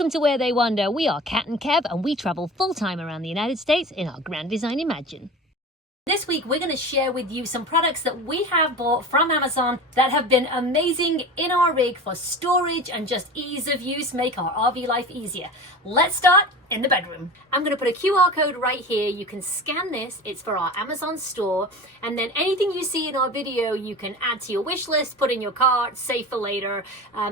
Welcome to Where They Wander. We are Kat and Kev, and we travel full-time around the United States in our Grand Design Imagine. This week, we're going to share with you some products that we have bought from Amazon that have been amazing in our rig for storage and just ease of use, make our RV life easier. Let's start in the bedroom. I'm going to put a QR code right here. You can scan this. It's for our Amazon store. And then anything you see in our video, you can add to your wish list, put in your cart, save for later,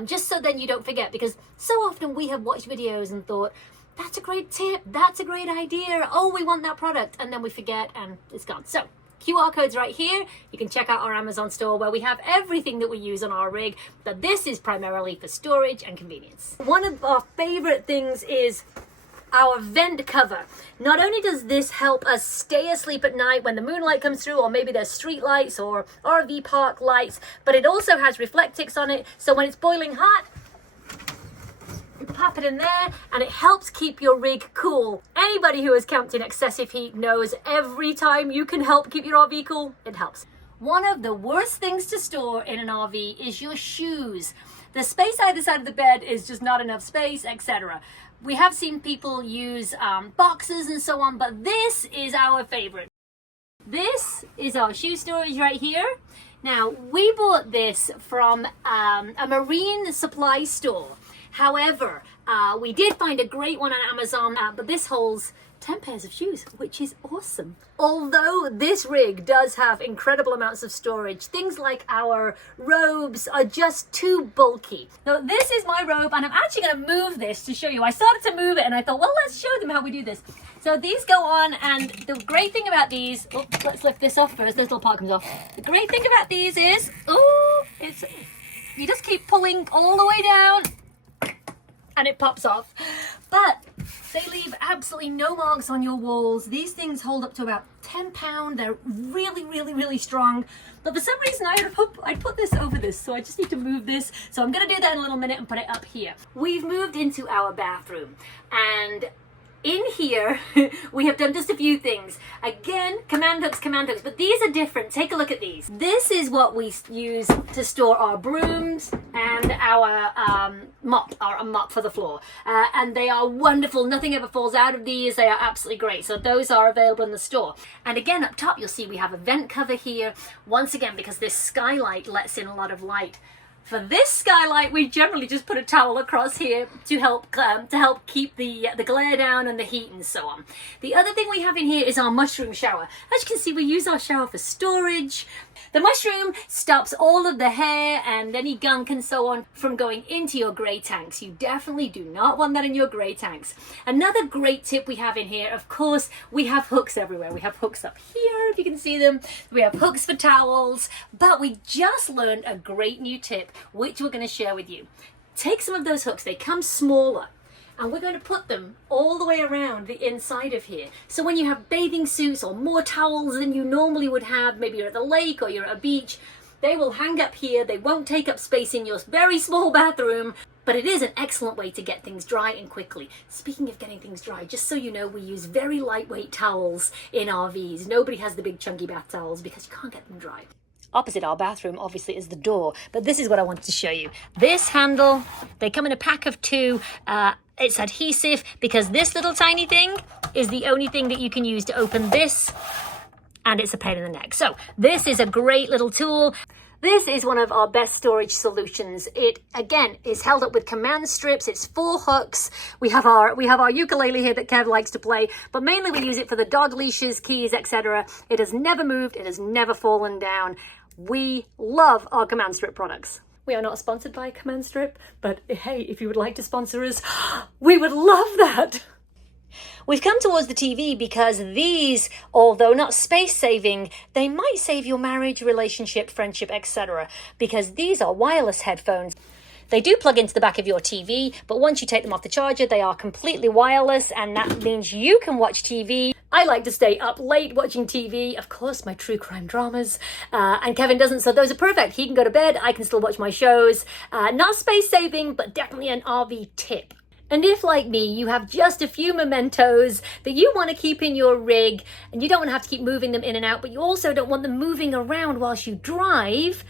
just so then you don't forget. Because so often we have watched videos and thought, that's a great tip, that's a great idea, oh, we want that product, and then we forget and it's gone. So QR code's right here. You can check out our Amazon store where we have everything that we use on our rig, but this is primarily for storage and convenience. One of our favorite things is our vent cover. Not only does this help us stay asleep at night when the moonlight comes through, or maybe there's street lights or RV park lights, but it also has Reflectix on it, so when it's boiling hot, pop it in there and it helps keep your rig cool. Anybody who has camped in excessive heat knows every time you can help keep your RV cool, it helps. One of the worst things to store in an RV is your shoes. The space either side of the bed is just not enough space, etc. We have seen people use boxes and so on, but this is our favorite. This is our shoe storage right here. Now, we bought this from a marine supply store. However, we did find a great one on Amazon, but this holds 10 pairs of shoes, which is awesome. Although this rig does have incredible amounts of storage, things like our robes are just too bulky. Now, this is my robe, and I'm actually going to move this to show you. I started to move it, and I thought, well, let's show them how we do this. So these go on, and the great thing about these, let's lift this off first, this little part comes off. The great thing about these is, you just keep pulling all the way down, and it pops off. But they leave absolutely no marks on your walls. These things hold up to about 10 pounds. They're really, really, really strong. But for some reason, I put this over this, so I just need to move this. So I'm gonna do that in a little minute and put it up here. We've moved into our bathroom, and in here, we have done just a few things. Again, command hooks, but these are different. Take a look at these. This is what we use to store our brooms and our mop for the floor. And they are wonderful. Nothing ever falls out of these. They are absolutely great. So those are available in the store. And again, up top, you'll see we have a vent cover here. Once again, because this skylight lets in a lot of light. For this skylight, we generally just put a towel across here to help keep the glare down and the heat and so on. The other thing we have in here is our mushroom shower. As you can see, we use our shower for storage. The mushroom stops all of the hair and any gunk and so on from going into your grey tanks. You definitely do not want that in your grey tanks. Another great tip we have in here, of course, we have hooks everywhere. We have hooks up here, if you can see them. We have hooks for towels, but we just learned a great new tip, which we're going to share with you. Take some of those hooks, they come smaller, and we're going to put them all the way around the inside of here. So when you have bathing suits or more towels than you normally would have, maybe you're at the lake or you're at a beach, they will hang up here. They won't take up space in your very small bathroom, but it is an excellent way to get things dry and quickly. Speaking of getting things dry, just so you know, we use very lightweight towels in RVs. Nobody has the big chunky bath towels because you can't get them dry. Opposite our bathroom, obviously, is the door, but this is what I wanted to show you. This handle, they come in a pack of 2. It's adhesive because this little tiny thing is the only thing that you can use to open this, and it's a pain in the neck. So this is a great little tool. This is one of our best storage solutions. It, again, is held up with command strips. It's 4 hooks. We have our ukulele here that Kev likes to play, but mainly we use it for the dog leashes, keys, etc. It has never moved. It has never fallen down. We love our command strip products. We are not sponsored by Command Strip, but hey, if you would like to sponsor us, we would love that. We've come towards the TV because these, although not space-saving, they might save your marriage, relationship, friendship, etc. because these are wireless headphones. They do plug into the back of your TV, but once you take them off the charger, they are completely wireless, and that means you can watch TV. I like to stay up late watching TV, of course, my true crime dramas, and Kevin doesn't, so those are perfect. He can go to bed, I can still watch my shows. Not space-saving, but definitely an RV tip. And if, like me, you have just a few mementos that you want to keep in your rig, and you don't want to have to keep moving them in and out, but you also don't want them moving around whilst you drive,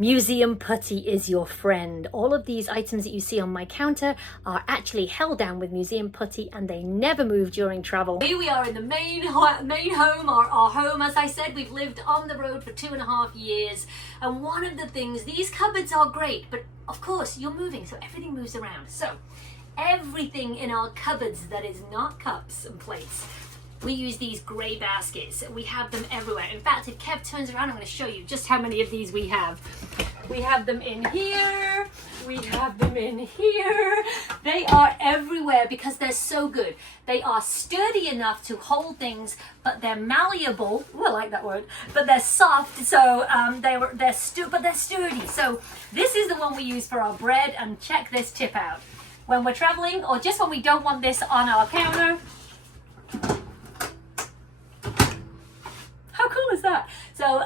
Museum putty is your friend. All of these items that you see on my counter are actually held down with museum putty and they never move during travel. Here we are in the main home, our home. As I said, we've lived on the road for 2.5 years. And one of the things, these cupboards are great, but of course you're moving, so everything moves around. So everything in our cupboards that is not cups and plates, we use these grey baskets. We have them everywhere. In fact, if Kev turns around, I'm going to show you just how many of these we have. We have them in here. We have them in here. They are everywhere because they're so good. They are sturdy enough to hold things, but they're malleable. Ooh, I like that word. But they're soft, so they're sturdy. So this is the one we use for our bread. And check this tip out. When we're traveling, or just when we don't want this on our counter. How cool is that? So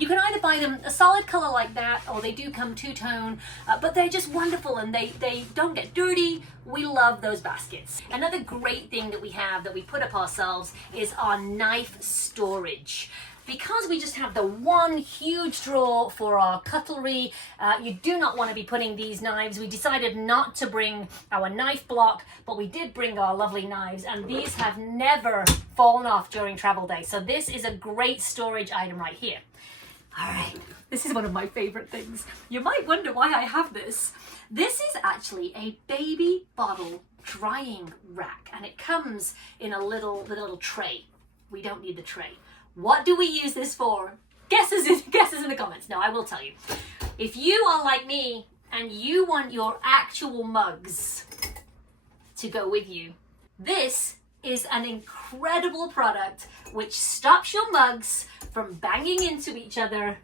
you can either buy them a solid color like that, or they do come two-tone, but they're just wonderful and they don't get dirty. We love those baskets. Another great thing that we have that we put up ourselves is our knife storage. Because we just have the one huge drawer for our cutlery, you do not want to be putting these knives. We decided not to bring our knife block, but we did bring our lovely knives, and these have never fallen off during travel day. So this is a great storage item right here. All right, this is one of my favorite things. You might wonder why I have this. This is actually a baby bottle drying rack, and it comes in a little tray. We don't need the tray. What do we use this for? Guesses in the comments. No, I will tell you. If you are like me and you want your actual mugs to go with you, this is an incredible product which stops your mugs from banging into each other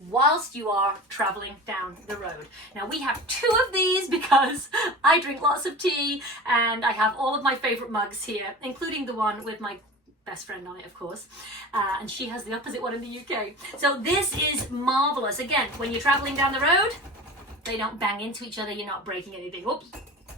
whilst you are traveling down the road. Now we have 2 of these because I drink lots of tea and I have all of my favorite mugs here, including the one with my best friend on it, of course, and she has the opposite one in the UK. So this is marvelous. Again, when you're traveling down the road, they don't bang into each other, you're not breaking anything. Oops,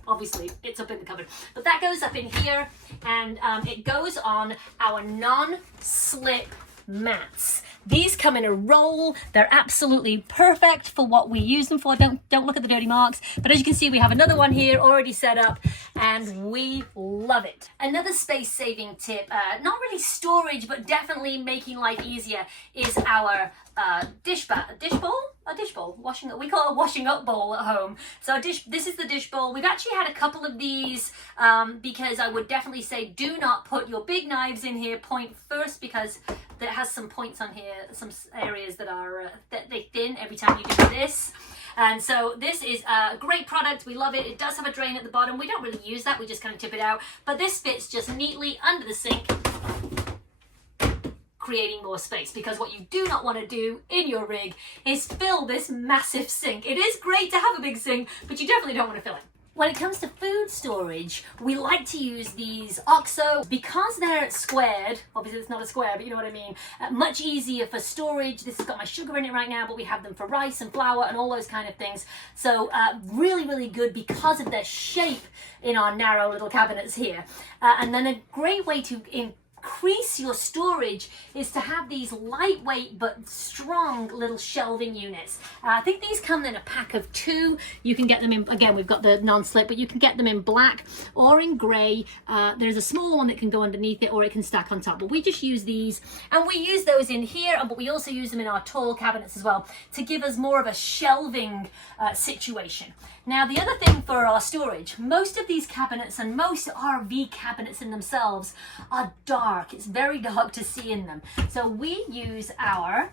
obviously it's up in the cupboard, but that goes up in here, and it goes on our non-slip mats. These come in a roll. They're absolutely perfect for what we use them for. Don't look at the dirty marks. But as you can see, we have another one here already set up and we love it. Another space-saving tip, not really storage, but definitely making life easier, is our dish bowl, we call it a washing up bowl at home. So this is the dish bowl. We've actually had a couple of these because I would definitely say do not put your big knives in here point first, because it has some points on here, some areas that are they thin every time you do this. And so this is a great product. We love it. It does have a drain at the bottom. We don't really use that. We just kind of tip it out. But this fits just neatly under the sink, creating more space, because what you do not want to do in your rig is fill this massive sink. It is great to have a big sink, but you definitely don't want to fill it. When it comes to food storage, we like to use these OXO because they're squared. Obviously it's not a square, but you know what I mean. Much easier for storage. This has got my sugar in it right now, but we have them for rice and flour and all those kind of things. So really, really good because of their shape in our narrow little cabinets here. And then a great way to increase your storage is to have these lightweight but strong little shelving units. I think these come in a pack of 2. You can get them in, again, we've got the non-slip, but you can get them in black or in grey. There's a small one that can go underneath it, or it can stack on top, but we just use these, and we use those in here, but we also use them in our tall cabinets as well to give us more of a shelving situation. Now, the other thing for our storage, most of these cabinets and most RV cabinets in themselves are dark. It's very dark to see in them. So we use our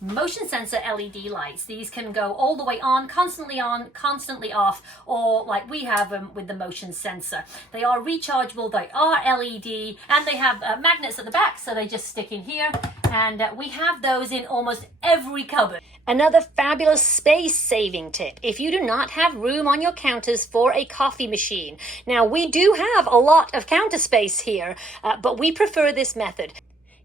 motion sensor LED lights. These can go all the way on, constantly off, or like we have them with the motion sensor. They are rechargeable, they are LED, and they have magnets at the back, so they just stick in here, and we have those in almost every cupboard. Another fabulous space-saving tip: if you do not have room on your counters for a coffee machine. Now, we do have a lot of counter space here, but we prefer this method.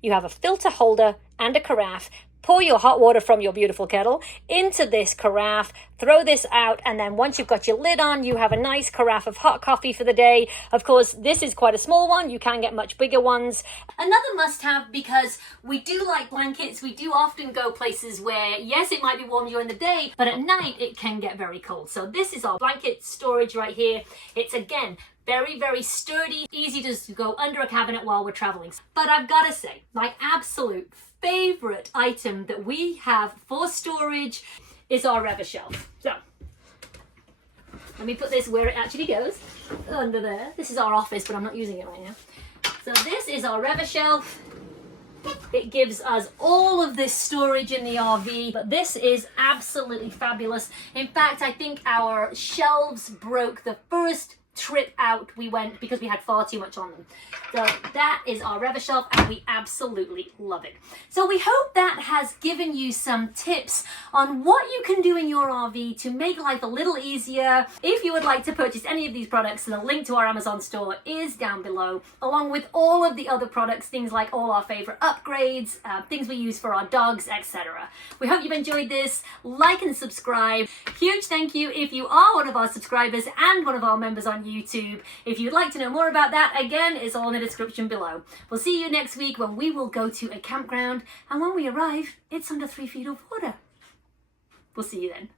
You have a filter holder and a carafe. Pour your hot water from your beautiful kettle into this carafe, Throw this out, and then once you've got your lid on, you have a nice carafe of hot coffee for the day. Of course, this is quite a small one. You can get much bigger ones. Another must-have, because we do like blankets, we do often go places where, yes, it might be warm during the day, but at night it can get very cold. So this is our blanket storage right here. It's, again, very, very sturdy, easy to go under a cabinet while we're traveling. But I've got to say, my absolute favorite item that we have for storage is our Revachel. So let me put this where it actually goes, under there. This is our office, but I'm not using it right now. So this is our Revachel. It gives us all of this storage in the RV, but this is absolutely fabulous. In fact, I think our shelves broke the first trip out we went because we had far too much on them. So that is our Revachel, and we absolutely love it. So we hope that has given you some tips on what you can do in your RV to make life a little easier. If you would like to purchase any of these products, the link to our Amazon store is down below, along with all of the other products, things like all our favorite upgrades, things we use for our dogs, etc. We hope you've enjoyed this. Like and subscribe. Huge thank you if you are one of our subscribers and one of our members on YouTube. If you'd like to know more about that, again, it's all in the description below. We'll see you next week when we will go to a campground, and when we arrive, it's under 3 feet of water. We'll see you then.